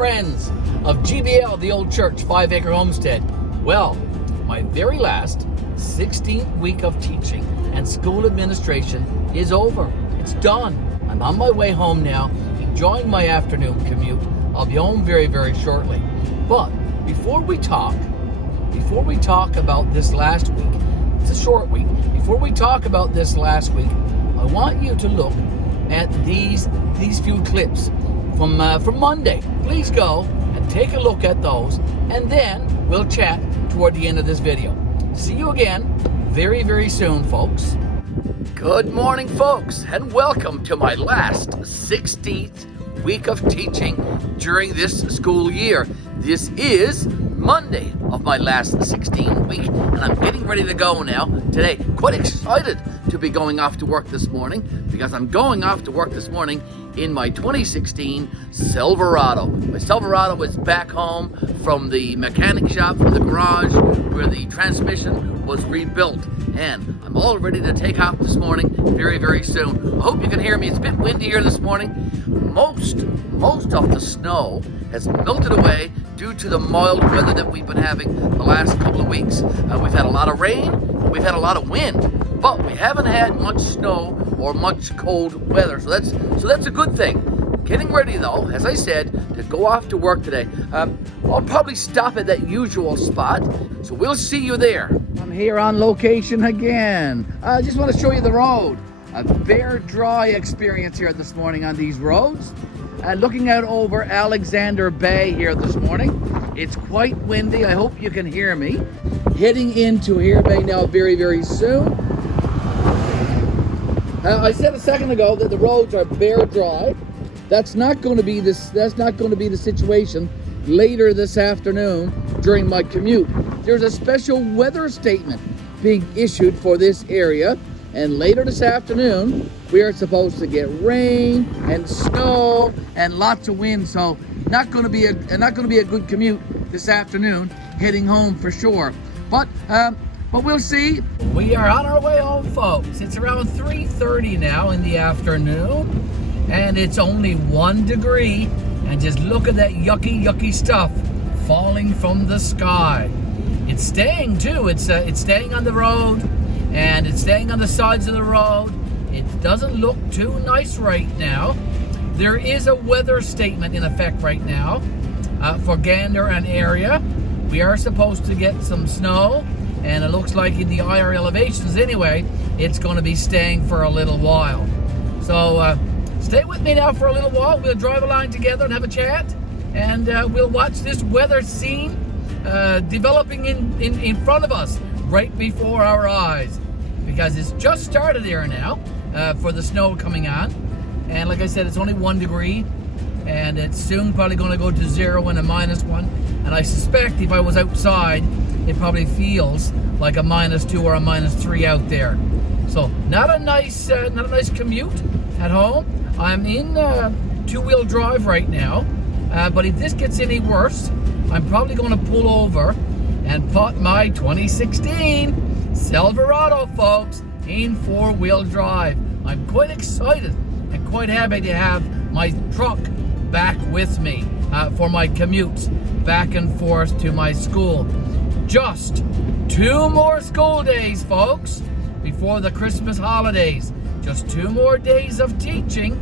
friends of GBL, the old church, 5 Acre Homestead. Well, my very last 16th week of teaching and school administration is over. It's done. I'm on my way home now, enjoying my afternoon commute. I'll be home very, very shortly. But before we talk about this last week, it's a short week. Before we talk about this last week, I want you to look at these few clips from Monday. Please go and take a look at those, and then we'll chat toward the end of this video. See you again very, very soon, folks. Good morning, folks, and welcome to my last 16th week of teaching during this school year. This is Monday of my last 16th week, and I'm getting ready to go now today. Quite excited to be going off to work this morning, because I'm going off to work this morning in my 2016 Silverado. My Silverado is back home from the mechanic shop, from the garage where the transmission was rebuilt, and I'm all ready to take off this morning very, very soon. I hope you can hear me. It's a bit windy here this morning. Most of the snow has melted away due to the mild weather that we've been having the last couple of weeks. We've had a lot of rain, and we've had a lot of wind, but we haven't had much snow or much cold weather, so that's a good thing. Getting ready though, as I said, to go off to work today. I'll probably stop at that usual spot, so we'll see you there. I'm here on location again. I just want to show you the road. A bare dry experience here this morning on these roads. Looking out over Alexander Bay here this morning. It's quite windy. I hope you can hear me. Heading into Hare Bay now very, very soon. I said a second ago that the roads are bare dry. That's not going to be the situation later this afternoon during my commute. There's a special weather statement being issued for this area, and later this afternoon we are supposed to get rain and snow and lots of wind. So not going to be a good commute this afternoon heading home for sure. But we'll see. We are on our way home, folks. It's around 3:30 now in the afternoon, and it's only 1 degree. And just look at that yucky stuff falling from the sky. It's staying too. It's staying on the road, and it's staying on the sides of the road. It doesn't look too nice right now. There is a weather statement in effect right now for Gander and area. We are supposed to get some snow, and it looks like in the higher elevations anyway, it's going to be staying for a little while. So stay with me now for a little while. We'll drive along together and have a chat, and we'll watch this weather scene developing in front of us right before our eyes, because it's just started here now for the snow coming on. And like I said, it's only 1 degree, and it's soon probably going to go to 0 and a -1. And I suspect if I was outside, it probably feels like a -2 or a -3 out there. So not a nice commute at home. I'm in 2-wheel drive right now, but if this gets any worse, I'm probably going to pull over and put my 2016 Silverado, folks, in 4-wheel drive. I'm quite excited and quite happy to have my truck back with me for my commutes back and forth to my school. Just 2 more school days, folks, before the Christmas holidays. Just 2 more days of teaching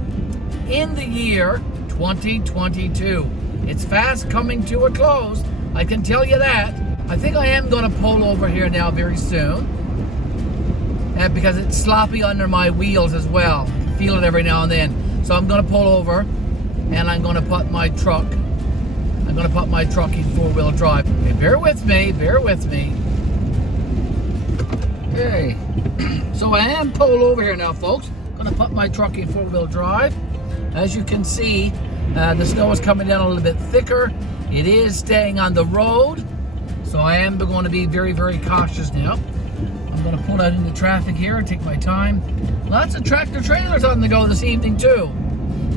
in the year 2022. It's fast coming to a close, I can tell you that. I think I am going to pull over here now very soon, because it's sloppy under my wheels as well. I can feel it every now and then. So I'm going to pull over, and I'm going to put my truck in 4-wheel drive. Okay, bear with me. Okay, so I am pulled over here now, folks. I'm going to put my truck in 4-wheel drive. As you can see, the snow is coming down a little bit thicker. It is staying on the road, so I am going to be very, very cautious now. I'm going to pull out into traffic here and take my time. Lots of tractor trailers on the go this evening too,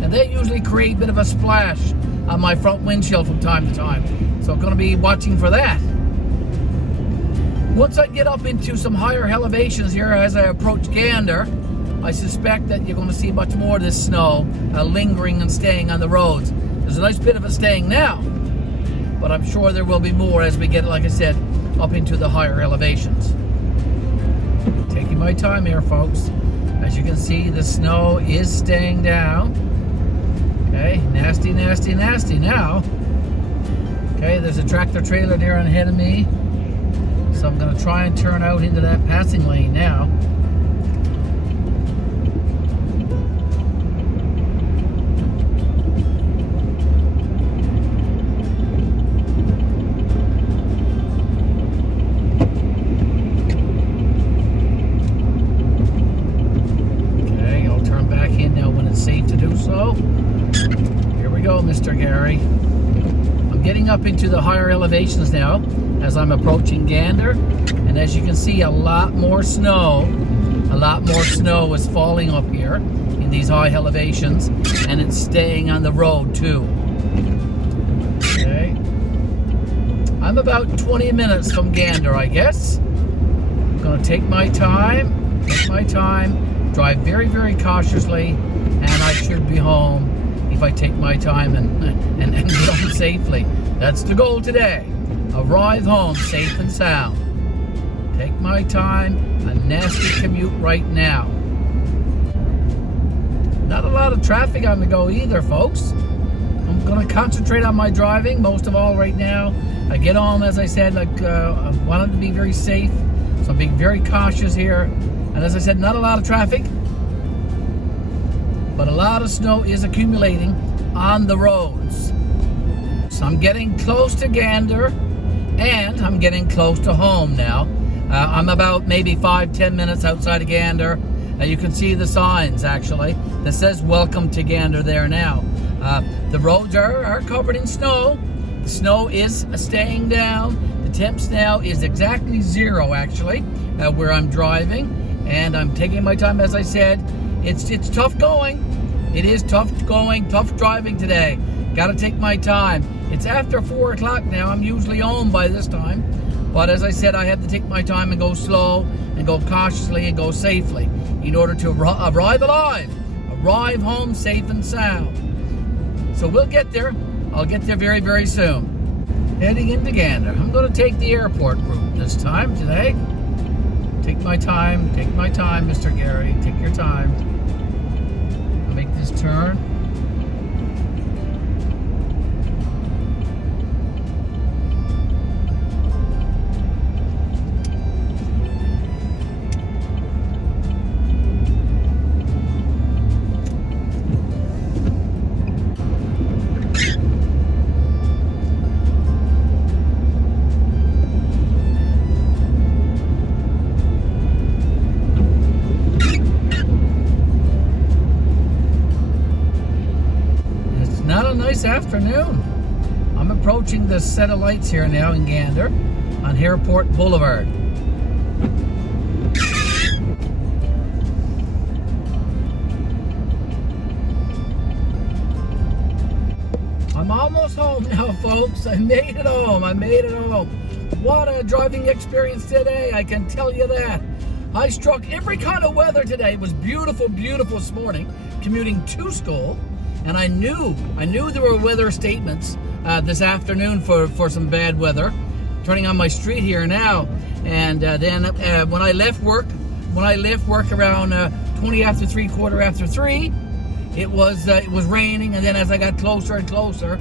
and they usually create a bit of a splash on my front windshield from time to time, so I'm going to be watching for that. Once I get up into some higher elevations here as I approach Gander, I suspect that you're going to see much more of this snow lingering and staying on the roads. There's a nice bit of it staying now, but I'm sure there will be more as we get, like I said, up into the higher elevations. Taking my time here, folks. As you can see, the snow is staying down. Okay, nasty, nasty, nasty now. Okay, there's a tractor trailer there ahead of me. So I'm going to try and turn out into that passing lane now. Okay, I'll turn back in now when it's safe to do so. Here we go, Mr. Garry. I'm getting up into the higher elevations now as I'm approaching Gander, and as you can see, a lot more snow is falling up here in these high elevations, and it's staying on the road too. Okay, I'm about 20 minutes from Gander, I guess. I'm gonna take my time, drive very, very cautiously, and I should be home if I take my time and get home safely. That's the goal today. Arrive home safe and sound. Take my time, a nasty commute right now. Not a lot of traffic on the go either, folks. I'm gonna concentrate on my driving most of all right now. I get home, as I said, I wanted to be very safe, so I'm being very cautious here. And as I said, not a lot of traffic, but a lot of snow is accumulating on the roads. So I'm getting close to Gander, and I'm getting close to home now. I'm about maybe 5-10 minutes outside of Gander. You can see the signs actually that says welcome to Gander there now. The roads are covered in snow. The snow is staying down. The temps now is exactly 0 actually where I'm driving, and I'm taking my time. As I said, it's tough going. It is tough going, tough driving today. Gotta take my time. It's after 4 o'clock now. I'm usually home by this time. But as I said, I have to take my time and go slow and go cautiously and go safely in order to arrive alive, arrive home safe and sound. So we'll get there. I'll get there very, very soon. Heading into Gander. I'm going to take the airport route this time today. Take my time, Mr. Garry. Take your time. I'll make this turn. Nice afternoon. I'm approaching the set of lights here now in Gander on Airport Boulevard. I'm almost home now, folks. I made it home. What a driving experience today, I can tell you that. I struck every kind of weather today. It was beautiful, beautiful this morning, commuting to school. And I knew there were weather statements this afternoon for some bad weather. Turning on my street here now, and then when I left work around 20 after 3, quarter after 3, it was raining, and then as I got closer and closer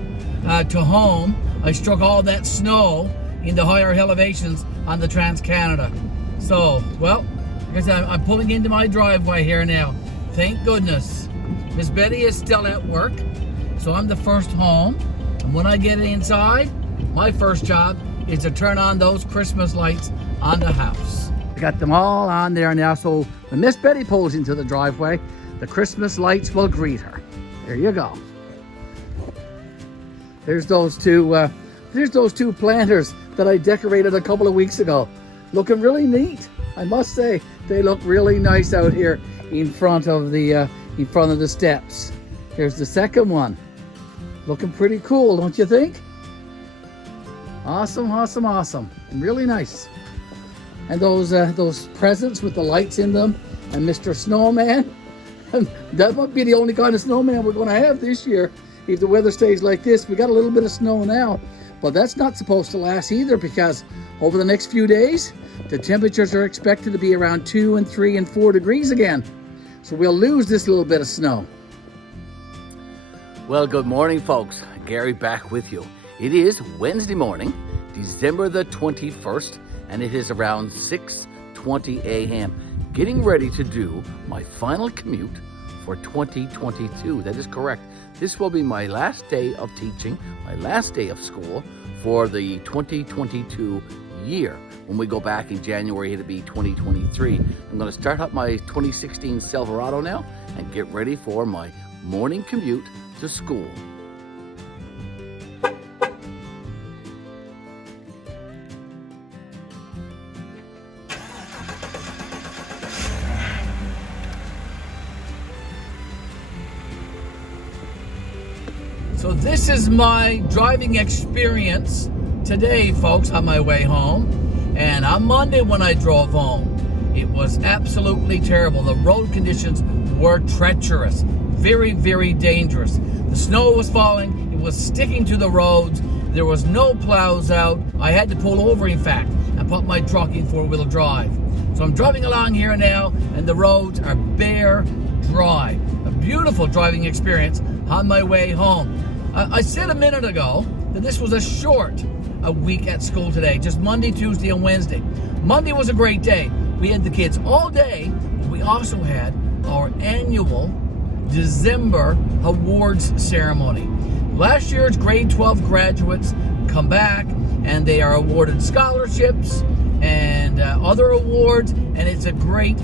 to home, I struck all that snow in the higher elevations on the Trans-Canada. So, well, like I said, I'm pulling into my driveway here now. Thank goodness. Miss Betty is still at work, so I'm the first home. And when I get inside, my first job is to turn on those Christmas lights on the house. I got them all on there now, so when Miss Betty pulls into the driveway, the Christmas lights will greet her. There you go. There's those two planters that I decorated a couple of weeks ago. Looking really neat, I must say. They look really nice out here in front of the steps. Here's the second one. Looking pretty cool, don't you think? Awesome, awesome, awesome. Really nice. And those presents with the lights in them, and Mr. Snowman. That might be the only kind of snowman we're going to have this year if the weather stays like this. We got a little bit of snow now, but that's not supposed to last either, because over the next few days, the temperatures are expected to be around 2 and 3 and 4 degrees again. So we'll lose this little bit of snow. Well, good morning, folks. Gary back with you. It is Wednesday morning, December the 21st, and it is around 6:20 a.m. Getting ready to do my final commute for 2022. That is correct. This will be my last day of teaching, my last day of school for the 2022 year. When we go back in January, it'll be 2023. I'm going to start up my 2016 Silverado now and get ready for my morning commute to school. So this is my driving experience today, folks, on my way home. And on Monday when I drove home, it was absolutely terrible. The road conditions were treacherous, very, very dangerous. The snow was falling, it was sticking to the roads, there was no plows out. I had to pull over, in fact, and put my truck in four-wheel drive. So I'm driving along here now, and the roads are bare, dry. A beautiful driving experience on my way home. I said a minute ago that this was a week at school today, just Monday, Tuesday, and Wednesday. Monday was a great day. We had the kids all day, but we also had our annual December awards ceremony. Last year's grade 12 graduates come back and they are awarded scholarships and other awards, and it's a great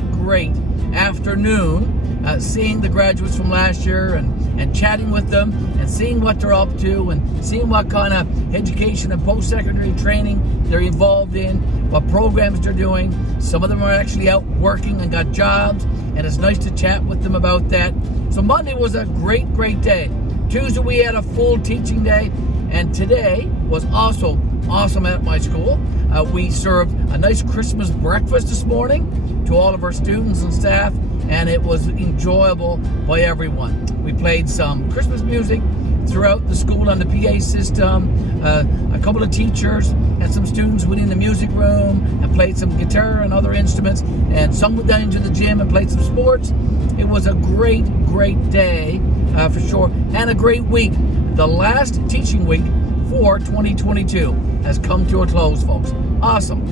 afternoon seeing the graduates from last year and chatting with them and seeing what they're up to and seeing what kind of education and post-secondary training they're involved in, what programs they're doing. Some of them are actually out working and got jobs, and it's nice to chat with them about that. So Monday was a great day. Tuesday we had a full teaching day, and today was also awesome at my school. We served a nice Christmas breakfast this morning to all of our students and staff, and it was enjoyable by everyone. We played some Christmas music throughout the school on the PA system. A couple of teachers and some students went in the music room and played some guitar and other instruments, and some went down into the gym and played some sports. It was a great day for sure, and a great week. The last teaching week for 2022 has come to a close, folks. Awesome.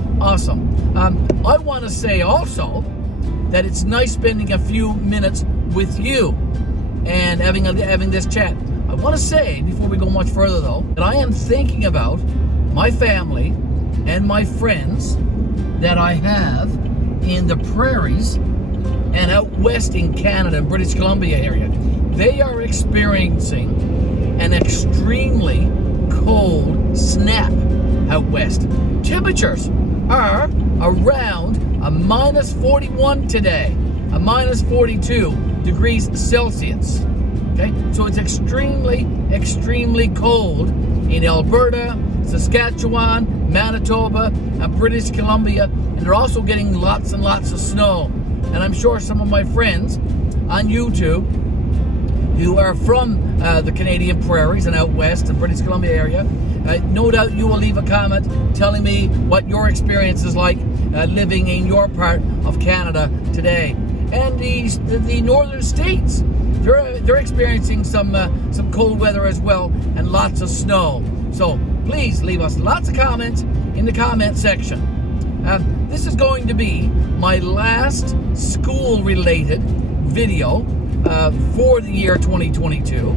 I want to say also that it's nice spending a few minutes with you and having this chat. I want to say, before we go much further though, that I am thinking about my family and my friends that I have in the prairies and out west in Canada, British Columbia area. They are experiencing an extremely cold snap out west. Temperatures are around a minus 41 today, a minus 42 degrees Celsius. Okay, so it's extremely cold in Alberta, Saskatchewan, Manitoba, and British Columbia, and they're also getting lots and lots of snow. And I'm sure some of my friends on YouTube who are from the Canadian prairies and out west and British Columbia area, no doubt you will leave a comment telling me what your experience is like living in your part of Canada today. And the northern states, they're experiencing some cold weather as well, and lots of snow. So please leave us lots of comments in the comment section. This is going to be my last school-related video for the year 2022.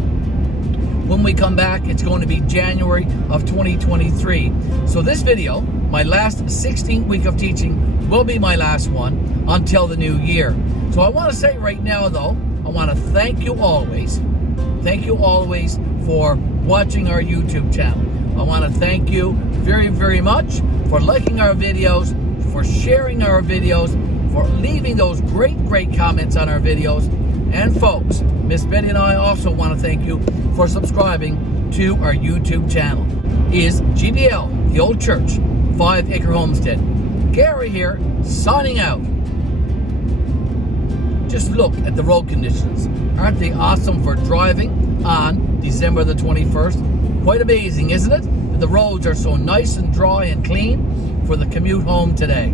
When we come back, it's going to be January of 2023. So this video, my last 16th week of teaching, will be my last one until the new year. So I want to say right now though, I want to thank you always for watching our YouTube channel. I want to thank you very much for liking our videos, for sharing our videos, for leaving those great comments on our videos. And folks, Miss Betty and I also want to thank you for subscribing to our YouTube channel. Is GBL, the Old Church, 5 Acre Homestead. Gary here, signing out. Just look at the road conditions. Aren't they awesome for driving on December the 21st. Quite amazing, isn't it? That the roads are so nice and dry and clean for the commute home today.